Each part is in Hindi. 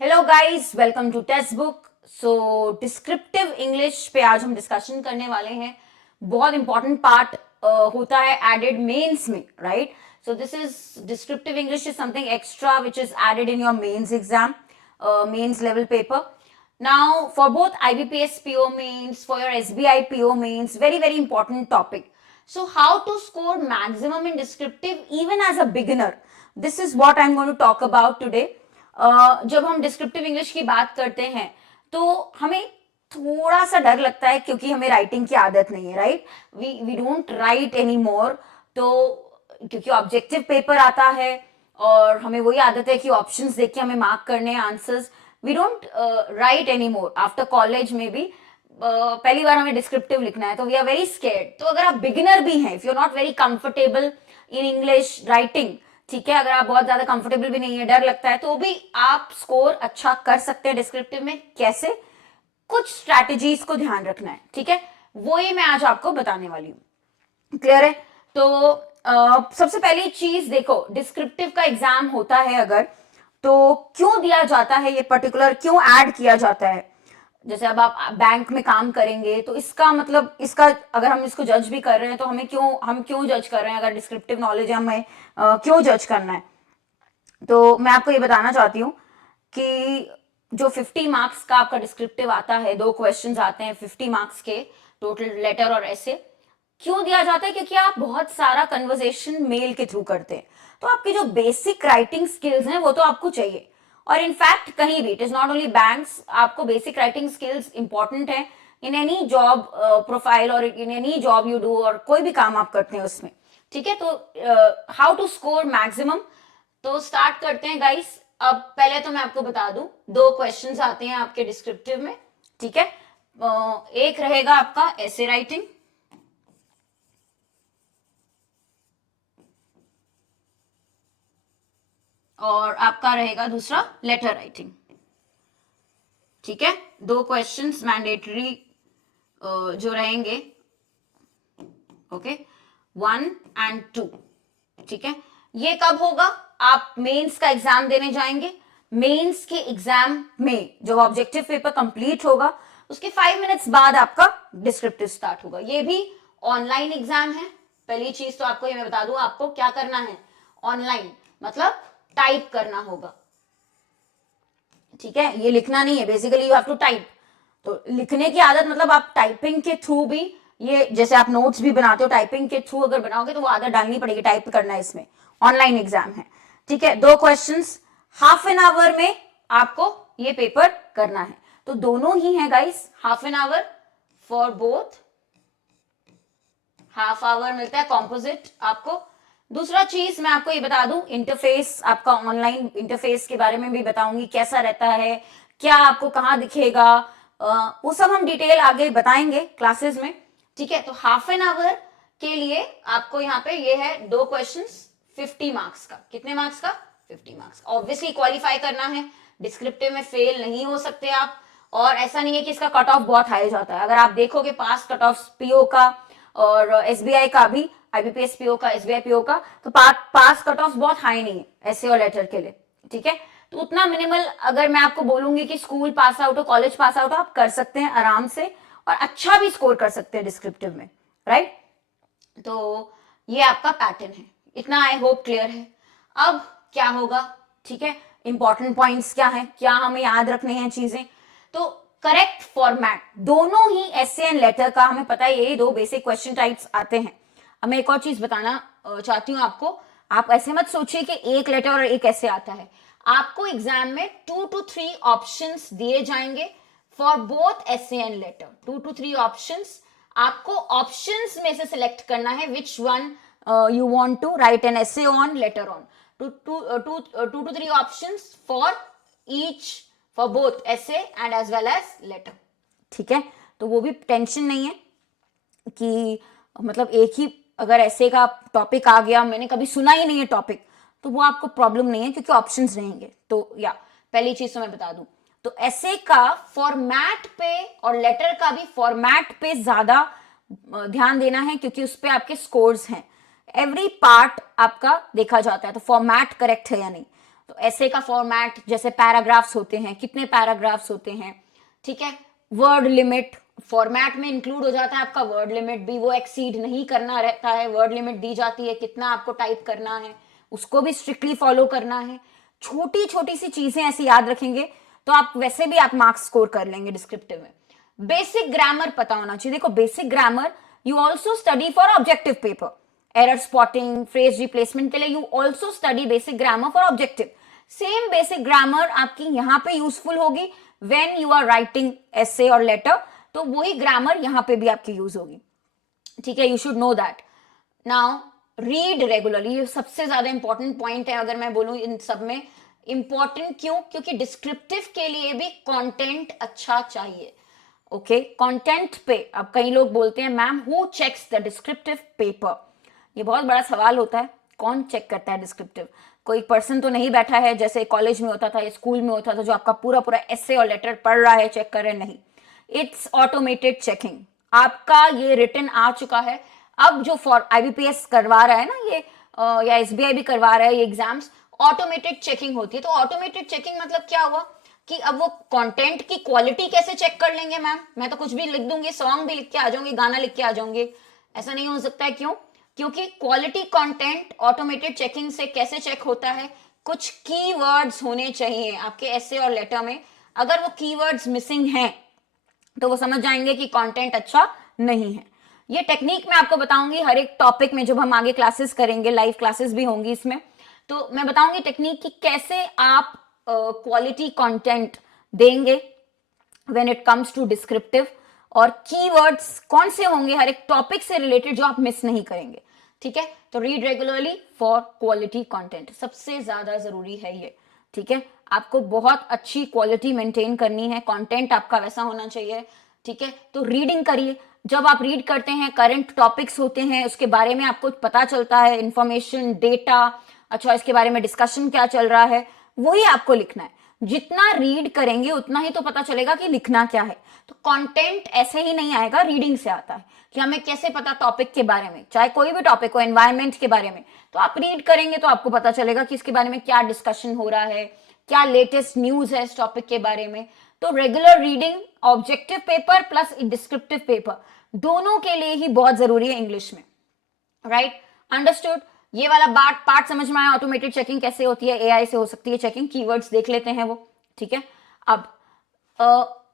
Hello guys, welcome to text book. So descriptive English पे आज हम डिस्कशन करने वाले हैं। बहुत इंपॉर्टेंट पार्ट होता है एडेड मेंस में, right? So this is descriptive English is something extra which is added in your mains exam, mains level paper. Now, for both IBPS PO mains, for your SBI PO mains, very important topic. So, how to score maximum in descriptive even as a beginner? This is what I'm going to talk about today. जब हम डिस्क्रिप्टिव इंग्लिश की बात करते हैं तो हमें थोड़ा सा डर लगता है क्योंकि हमें राइटिंग की आदत नहीं है, right? We don't write any more, तो क्योंकि ऑब्जेक्टिव पेपर आता है और हमें वही आदत है कि ऑप्शंस देख के हमें मार्क करने हैं answers. We don't write any more after college में भी. पहली बार हमें डिस्क्रिप्टिव लिखना है तो वी आर वेरी स्केर्ड. तो अगर आप बिगिनर भी हैं, if you are not very comfortable in English writing, ठीक है, अगर आप बहुत ज्यादा कंफर्टेबल भी नहीं है, डर लगता है, तो भी आप स्कोर अच्छा कर सकते हैं डिस्क्रिप्टिव में. कैसे? कुछ स्ट्रैटेजीज को ध्यान रखना है, ठीक है, वो ही मैं आज आपको बताने वाली हूँ. क्लियर है? तो सबसे पहली चीज देखो, डिस्क्रिप्टिव का एग्जाम होता है अगर, तो क्यों दिया जाता है ये पर्टिकुलर, क्यों ऐड किया जाता है? जैसे अब आप बैंक में काम करेंगे तो इसका मतलब, इसका अगर हम इसको जज भी कर रहे हैं तो हम क्यों जज कर रहे हैं? अगर डिस्क्रिप्टिव नॉलेज है, हमें क्यों जज करना है? तो मैं आपको ये बताना चाहती हूँ कि जो 50 मार्क्स का आपका डिस्क्रिप्टिव आता है, 2 क्वेश्चंस आते हैं 50 मार्क्स के, टोटल लेटर और ऐसे. क्यों दिया जाता है? क्योंकि आप बहुत सारा कन्वर्सेशन मेल के थ्रू करते हैं, तो आपकी जो बेसिक राइटिंग स्किल्स हैं वो तो आपको चाहिए. और इनफैक्ट कहीं भी, it is not only banks, आपको बेसिक राइटिंग स्किल्स इंपॉर्टेंट है इन एनी जॉब प्रोफाइल और in any job you do, और कोई भी काम आप करते हैं उसमें, ठीक है. तो हाउ टू स्कोर मैक्सिमम, तो स्टार्ट करते हैं गाइस. अब पहले तो मैं आपको बता दूं, 2 क्वेश्चंस आते हैं आपके डिस्क्रिप्टिव में, ठीक है. एक रहेगा आपका ऐसे राइटिंग, और आपका रहेगा दूसरा लेटर राइटिंग, ठीक है. 2 क्वेश्चंस मैंडेटरी जो रहेंगे, ओके, 1 एंड 2, ठीक है. ये कब होगा? आप मेंस का एग्जाम देने जाएंगे, मेंस के एग्जाम में जब ऑब्जेक्टिव पेपर कंप्लीट होगा उसके 5 मिनट्स बाद आपका डिस्क्रिप्टिव स्टार्ट होगा. ये भी ऑनलाइन एग्जाम है. पहली चीज तो आपको ये मैं बता दूं, आपको क्या करना है ऑनलाइन, मतलब टाइप करना होगा, ठीक है. ये लिखना नहीं है, basically you have to type. तो लिखने की आदत मतलब आप टाइपिंग के थ्रू भी, ये जैसे आप नोट्स भी बनाते हो, टाइपिंग के थ्रू अगर बनाओगे तो वो आदत डालनी पड़ेगी, टाइप करना है इसमें. ऑनलाइन एग्जाम है, ठीक है. 2 क्वेश्चंस, हाफ एन आवर में आपको ये पेपर करना है. तो दोनों ही है guys, half an hour for both, half hour मिलता है कॉम्पोजिट आपको. दूसरा चीज मैं आपको ये बता दूं, इंटरफेस, आपका ऑनलाइन इंटरफेस के बारे में भी बताऊंगी, कैसा रहता है, क्या आपको कहाँ दिखेगा, वो सब हम डिटेल आगे बताएंगे क्लासेस में, ठीक है. तो हाफ एन आवर के लिए आपको यहाँ पे ये है 2 क्वेश्चंस, 50 मार्क्स का. कितने मार्क्स का? 50 मार्क्स. ऑब्वियसली क्वालिफाई करना है, डिस्क्रिप्टिव में फेल नहीं हो सकते आप. और ऐसा नहीं है कि इसका कट ऑफ बहुत हाई जाता है. अगर आप देखोगे पास कट ऑफ पीओ का और एसबीआई का भी, आईबीपीएस पीओ का, एसबीआई पीओ का, तो पास कट ऑफ बहुत हाई नहीं है ऐसे और लेटर के लिए, ठीक है. तो उतना मिनिमल अगर मैं आपको बोलूंगी कि स्कूल पास आउट हो, कॉलेज पास आउट हो, आप कर सकते हैं आराम से और अच्छा भी स्कोर कर सकते हैं डिस्क्रिप्टिव में, राइट? तो ये आपका पैटर्न है. इतना आई होप क्लियर है. अब क्या होगा, ठीक है, इंपॉर्टेंट पॉइंट्स क्या है, क्या हमें याद रखने हैं चीजें. तो करेक्ट फॉर्मेट, दोनों ही एसे एंड लेटर का हमें पता है, यही 2 बेसिक क्वेश्चन टाइप्स आते हैं. अब मैं एक और चीज बताना चाहती हूँ आपको. आप ऐसे मत सोचिए कि एक लेटर और एक ऐसे आता है. आपको एग्जाम में 2 to 3 ऑप्शंस दिए जाएंगे for both essay and letter. 2 to 3 options, आपको ऑप्शंस में से सिलेक्ट करना है which one you want to write an essay on, letter on. Two to 3 options for each, for both essay and as well as letter, ठीक है. तो वो भी टेंशन नहीं है कि मतलब एक ही अगर ऐसे का टॉपिक आ गया, मैंने कभी सुना ही नहीं है टॉपिक, तो वो आपको प्रॉब्लम नहीं है क्योंकि ऑप्शंस रहेंगे. तो या पहली चीज तो मैं बता दूं, तो ऐसे का फॉर्मेट पे और लेटर का भी फॉर्मेट पे ज्यादा ध्यान देना है क्योंकि उस पे आपके स्कोर्स हैं. एवरी पार्ट आपका देखा जाता है, तो फॉर्मेट करेक्ट है या नहीं. तो ऐसे का फॉर्मेट, जैसे पैराग्राफ्स होते हैं, कितने पैराग्राफ्स होते हैं, ठीक है। वर्ड लिमिट, फॉर्मेट में इंक्लूड हो जाता है आपका वर्ड लिमिट भी, वो एक्सीड नहीं करना रहता है, वर्ड लिमिट दी जाती है कितना आपको टाइप करना है, उसको भी स्ट्रिक्टली फॉलो करना है। छोटी छोटी सी चीजें ऐसे याद रखेंगे तो आप वैसे भी आप मार्क्स स्कोर कर लेंगे डिस्क्रिप्टिव में। बेसिक ग्रामर पता होना चाहिए। देखो basic grammar you also study for objective paper, error spotting, phrase replacement के लिए you also study basic grammar for objective. Same basic grammar आपकी यहाँ पे यूजफुल होगी व्हेन यू आर राइटिंग एसे और लेटर, तो वही ग्रामर यहाँ पे भी आपकी यूज होगी, ठीक है। You should know that. Now read regularly, ये सबसे ज्यादा इंपॉर्टेंट पॉइंट है अगर मैं बोलूं इन सब में। इंपॉर्टेंट क्यों? क्योंकि डिस्क्रिप्टिव के लिए भी कंटेंट अच्छा चाहिए। ओके, कंटेंट पे अब कई लोग बोलते हैं ma'am who checks the descriptive paper, ये बहुत बड़ा सवाल होता है, कौन चेक करता है डिस्क्रिप्टिव? कोई पर्सन तो नहीं बैठा है जैसे कॉलेज में होता था या स्कूल में होता था जो आपका पूरा पूरा एसे और लेटर पढ़ रहा है, चेक कर रहे, नहीं। इट्स ऑटोमेटेड चेकिंग, आपका ये रिटर्न आ चुका है। अब जो फॉर आईबीपीएस करवा रहा है ना ये या एसबीआई भी करवा रहा है ये एग्जाम्स, ऑटोमेटेड चेकिंग होती है। तो ऑटोमेटेड चेकिंग मतलब क्या हुआ कि अब वो कंटेंट की क्वालिटी कैसे चेक कर लेंगे मैम? मैं तो कुछ भी लिख दूंगी, सॉन्ग भी लिख के आ जाऊंगी, गाना लिख के आ जाऊंगी, ऐसा नहीं हो सकता है। क्यों? क्योंकि क्वालिटी कंटेंट ऑटोमेटेड चेकिंग से कैसे चेक होता है, कुछ कीवर्ड्स होने चाहिए आपके एसे और लेटर में। अगर वो कीवर्ड्स मिसिंग हैं तो वो समझ जाएंगे कि कंटेंट अच्छा नहीं है। ये टेक्निक मैं आपको बताऊंगी हर एक टॉपिक में, जब हम आगे क्लासेस करेंगे, लाइव क्लासेस भी होंगी इसमें, तो मैं बताऊंगी टेक्निक कि कैसे आप क्वालिटी कंटेंट देंगे when it comes to descriptive, और कीवर्ड्स कौन से होंगे हर एक टॉपिक से रिलेटेड जो आप मिस नहीं करेंगे, ठीक है। तो read regularly for quality content, सबसे ज्यादा जरूरी है ये, ठीक है। आपको बहुत अच्छी क्वालिटी मेंटेन करनी है, कंटेंट आपका वैसा होना चाहिए, ठीक है। तो रीडिंग करिए, जब आप रीड करते हैं करंट टॉपिक्स होते हैं उसके बारे में आपको पता चलता है, इंफॉर्मेशन, डेटा, अच्छा इसके बारे में डिस्कशन क्या चल रहा है, वही आपको लिखना है। जितना रीड करेंगे उतना ही तो पता चलेगा कि लिखना क्या है। तो कंटेंट ऐसे ही नहीं आएगा, रीडिंग से आता है कि हमें कैसे पता टॉपिक के बारे में, चाहे कोई भी टॉपिक हो, एनवायरमेंट के बारे में, तो आप रीड करेंगे तो आपको पता चलेगा कि इसके बारे में क्या डिस्कशन हो रहा है, क्या लेटेस्ट न्यूज है इस टॉपिक के बारे में। तो regular reading objective paper plus descriptive paper दोनों के लिए ही बहुत जरूरी है इंग्लिश में, राइट? अंडरस्टूड? ये वाला पार्ट समझ में आया, ऑटोमेटेड चेकिंग कैसे होती है, एआई से हो सकती है चेकिंग, कीवर्ड्स देख लेते हैं वो, ठीक है। अब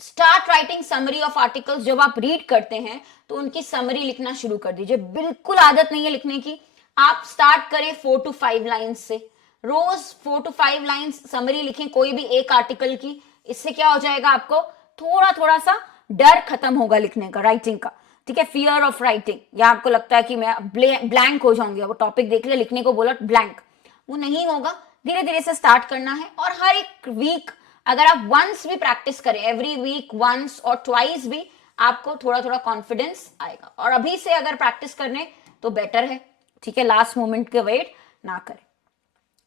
start writing summary of articles, जब आप रीड करते हैं तो उनकी समरी लिखना शुरू कर दीजिए। बिल्कुल आदत नहीं है लिखने की, आप स्टार्ट करें 4 to 5 लाइन्स से, रोज 4 to 5 लाइन्स समरी लिखें कोई भी एक आर्टिकल की। इससे क्या हो जाएगा, आपको थोड़ा थोड़ा सा डर खत्म होगा लिखने का, राइटिंग का, ठीक है। फियर ऑफ राइटिंग, या आपको लगता है कि मैं ब्लैंक हो जाऊंगी, वो टॉपिक देख लिया, लिखने को बोला ब्लैंक, वो नहीं होगा। धीरे धीरे से स्टार्ट करना है, और हर एक वीक अगर आप वंस भी प्रैक्टिस करें, एवरी वीक वंस और ट्वाइस भी, आपको थोड़ा थोड़ा कॉन्फिडेंस आएगा। और अभी से अगर प्रैक्टिस करने तो बेटर है, ठीक है, लास्ट मोमेंट के वेट ना करें।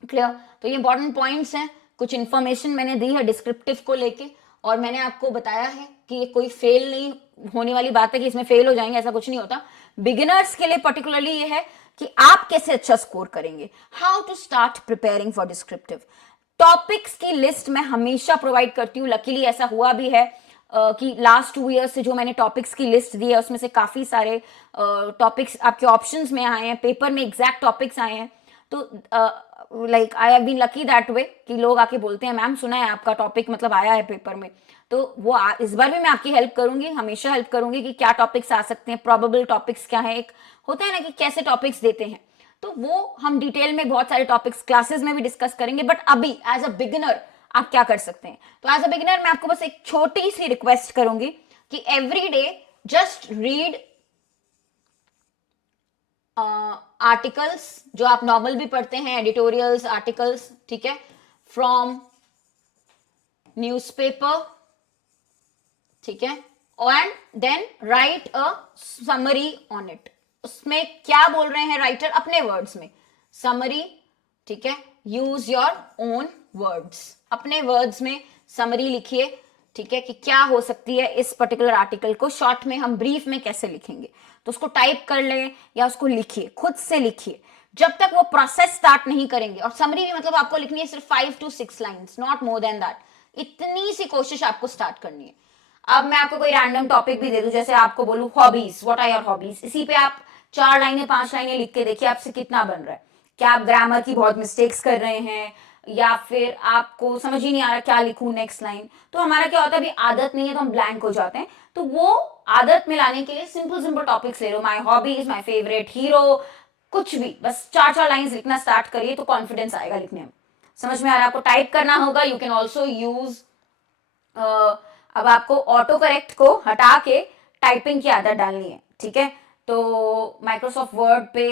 क्लियर? तो ये इंपॉर्टेंट पॉइंट्स हैं, कुछ इंफॉर्मेशन मैंने दी है डिस्क्रिप्टिव को लेके, और मैंने आपको बताया है कि ये कोई फेल नहीं होने वाली बात है कि इसमें फेल हो जाएंगे, ऐसा कुछ नहीं होता। बिगिनर्स के लिए पर्टिकुलरली ये है कि आप कैसे अच्छा स्कोर करेंगे, how to start preparing for descriptive. Topics की लिस्ट मैं हमेशा प्रोवाइड करती हूँ, लकीली ऐसा हुआ भी है कि लास्ट 2 ईयर्स से जो मैंने टॉपिक्स की लिस्ट दी है उसमें से काफी सारे टॉपिक्स आपके ऑप्शंस में आए हैं, पेपर में एग्जैक्ट टॉपिक्स आए हैं। तो like I have been lucky that way कि लोग आके बोलते हैं मैम सुना है आपका टॉपिक मतलब आया है पेपर में। तो वो इस बार भी मैं आपकी हेल्प करूंगी, हमेशा हेल्प करूंगी कि क्या टॉपिक्स आ सकते हैं, प्रोबेबल टॉपिक्स क्या है, एक होता है ना कि कैसे टॉपिक्स देते हैं, तो वो हम डिटेल में बहुत सारे टॉपिक्स क्लासेस में भी डिस्कस करेंगे। बट अभी एज अ बिगिनर आप क्या कर सकते हैं, तो एज अ बिगिनर मैं आपको बस एक छोटी सी रिक्वेस्ट करूंगी कि every day just read articles, जो आप नॉर्मल भी पढ़ते हैं, एडिटोरियल्स, आर्टिकल्स, ठीक है, फ्रॉम न्यूज़पेपर, ठीक है, and then write a summary on it. उसमें क्या बोल रहे हैं राइटर अपने वर्ड्स में, समरी, ठीक है, यूज योर ओन वर्ड्स, अपने वर्ड्स में समरी लिखिए, ठीक है, कि क्या हो सकती है इस पर्टिकुलर आर्टिकल को शॉर्ट में हम ब्रीफ में कैसे लिखेंगे। तो उसको टाइप कर लें या उसको लिखिए, खुद से लिखिए। जब तक वो प्रोसेस स्टार्ट नहीं करेंगे, और समरी भी मतलब आपको लिखनी है सिर्फ 5 to 6 lines, not more than that, इतनी सी कोशिश आपको स्टार्ट करनी है। अब मैं आपको कोई रैंडम टॉपिक भी दे दूं, जैसे आपको बोलूं hobbies, what are your hobbies, इसी पे आप 4 लाइनें 5 लाइनें लिख के देखिए आपसे कितना बन रहा है। क्या आप ग्रामर की बहुत मिस्टेक्स कर रहे हैं, या फिर आपको समझ ही नहीं आ रहा क्या लिखूं नेक्स्ट लाइन। तो हमारा क्या होता है, अभी आदत नहीं है तो हम ब्लैंक हो जाते हैं। तो वो आदत में लाने के लिए सिंपल सिंपल टॉपिक्स ले लो, my hobbies, my favourite hero, कुछ भी, बस 4 लाइंस लिखना स्टार्ट करिए तो कॉन्फिडेंस आएगा लिखने में। समझ में आ रहा है? आपको टाइप करना होगा, यू कैन ऑल्सो यूज, अब आपको ऑटो करेक्ट को हटा के टाइपिंग की आदत डालनी है, ठीक है? तो माइक्रोसॉफ्ट वर्ड पे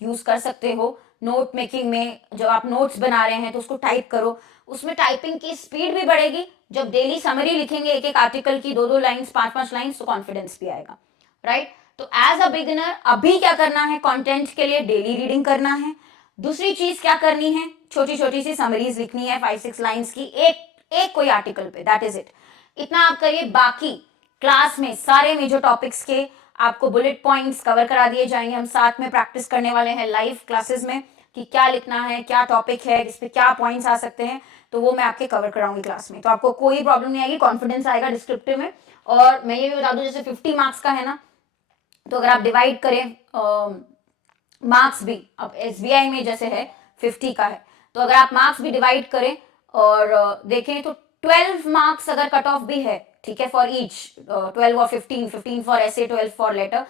यूज कर सकते हो। नोट मेकिंग में जब आप नोट्स बना रहे हैं तो उसको टाइप करो, उसमें टाइपिंग की स्पीड भी बढ़ेगी। जब डेली समरी लिखेंगे एक एक आर्टिकल की 2-2 लाइंस, 5-5 लाइंस, तो कॉन्फिडेंस भी आएगा, राइट? तो एज अ बिगिनर अभी क्या करना है, कंटेंट के लिए डेली रीडिंग करना है। दूसरी चीज क्या करनी है, छोटी छोटी सी समरीज लिखनी है 5-6 लाइंस की, एक एक कोई आर्टिकल पे, दैट इज इट। इतना आप करिए। बाकी क्लास में सारे मेजर टॉपिक्स के आपको बुलेट पॉइंट्स कवर करा दिए जाएंगे। हम साथ में प्रैक्टिस करने वाले हैं लाइव क्लासेस में कि क्या लिखना है, क्या टॉपिक है, इस पे क्या पॉइंट्स आ सकते हैं, तो वो मैं आपके कवर कराऊंगी क्लास में। तो आपको कोई प्रॉब्लम नहीं आएगी, कॉन्फिडेंस आएगा डिस्क्रिप्टिव में। और मैं ये भी बता दूं, जैसे 50 मार्क्स का है ना, तो अगर आप डिवाइड करें मार्क्स भी, अब SBI में जैसे है 50 का है, तो अगर आप मार्क्स भी डिवाइड करें और देखें तो 12 मार्क्स अगर कट ऑफ भी है, ठीक है, फॉर ईच, 12 और 15 फॉर ऐसे, 12 फॉर लेटर,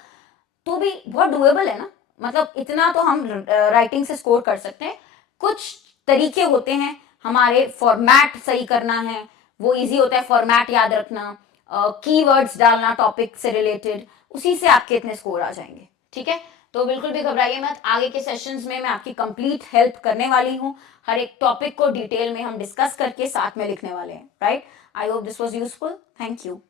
तो भी बहुत डुएबल है ना। मतलब इतना तो हम राइटिंग से स्कोर कर सकते हैं। कुछ तरीके होते हैं, हमारे फॉर्मेट सही करना है, वो इजी होता है फॉर्मेट याद रखना, कीवर्ड्स डालना टॉपिक से रिलेटेड, उसी से आपके इतने स्कोर आ जाएंगे, ठीक है? तो बिल्कुल भी घबराइए मत, आगे के सेशंस में मैं आपकी कंप्लीट हेल्प करने वाली हूँ। हर एक टॉपिक को डिटेल में हम डिस्कस करके साथ में लिखने वाले हैं, right? I hope this was useful. Thank you.